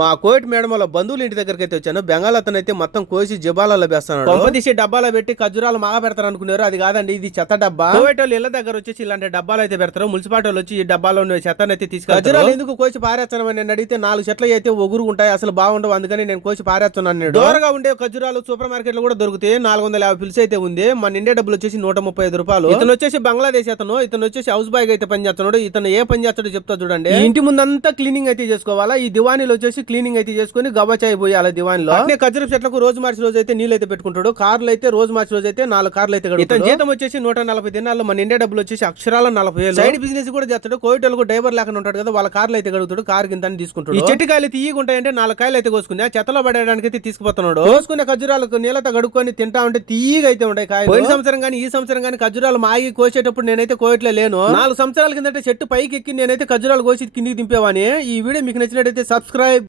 మా Covid madam వాళ్ళ బంధువుల ఇంటి దగ్గరికి అయితే వచ్చాను. బెంగాల్ అతను అయితే మొత్తం కోసి జబాలలో వేస్తున్నాడు పంప తీసి డబ్బాలో పెట్టి ఖర్జూరాలు మాగా పెడతారు అనుకున్నారు. అది కాదండి ఇది చెత్త డబ్బా. కోవిడ్ వాళ్ళు ఇళ్ళ దగ్గర వచ్చేసి ఇలాంటి డబ్బాలు అయితే పెడతారు. మున్సిపాలిటీ వాళ్ళు వచ్చి ఈ డబ్బాలో ఉన్న చెత్తను అయితే తీసుకు ఖర్జూరాలు ఎందుకు కోసి పారేస్తానని నేను అడిగితే నాలుగు చెట్లు అయితే ఒగురు ఉంటాయి అసలు బాగుండవు. అందుకని నేను కోసి పారేస్తున్నాను దూరంగా ఉండే ఖర్జూరాలు సూపర్ మార్కెట్లో కూడా దొరుకుతాయి. నాలుగు వందల యాభై పిలిచి అయితే ఉంది. మన ఇండియా డబ్బులు వచ్చేసి నూట ముప్పై ఐదు రూపాయలు. ఇతను వచ్చేసి బంగ్లాదేశ్ అతను. ఇతను వచ్చేసి హౌస్ బాయ్ అయితే పని చేస్తున్నాడు ఇతను ఏ పని చేస్తాడో చెప్తా చూడండి. ఇంటి ముందంతా క్లీనింగ్ అయితే చేసుకోవాలా? ఈ దివానీలో వచ్చేసి క్లీనింగ్ అయితే చేసుకుని గవ్వచాయి పోయాలి దివానీలో. అట్లే ఖర్జూర చెట్లకు రోజు మార్చి రోజు అయితే నీళ్ళు అయితే పెట్టుకుంటాడు. కార్లు అయితే రోజు మార్చి రోజు అయితే నాలుగు కార్లు అయితే. ఇతని జీతం వచ్చేసి నూట నలభై దినాల్లో మన ఇండియా డబ్బులు వచ్చేసి అక్షరాల నలభై వేలు సైడ్ బిజినెస్ కూడా చేస్తాడు. కోవిడ్ వాళ్ళకు డ్రైవర్ లేకుండా ఉంటాడు కదా వాళ్ళ కార్లు అయితే కడుగుతాడు కార్ కింద తీసుకుంటాడు. ఈ చెట్టు కాయలు తీయగా ఉంటాయంటే నాలుగు కాయలు అయితే కోసుకుని ఆ చెత్తలో పడేయడానికి అయితే తీసుకుపోతున్నాడు. కోసుకునే ఖర్జూరాలకు నీళ్ళతో గడుక్కొని తింటా ఉంటే తీయగా అయితే ఉంటాయి కాయలు. పోయిన సంవత్సరం కానీ ఈ సంవత్సరం కానీ ఖర్జూరాలు మాగి కోసేటప్పుడు నేనైతే కోయట్లే లేను. నాలుగు సంవత్సరాల కిందట చెట్టు పైకి ఎక్కి నేనైతే ఖర్జూరాలు కోసి కిందికి దింపేవాని. ఈ వీడియో మీకు నచ్చినట్టయితే సబ్స్క్రైబ్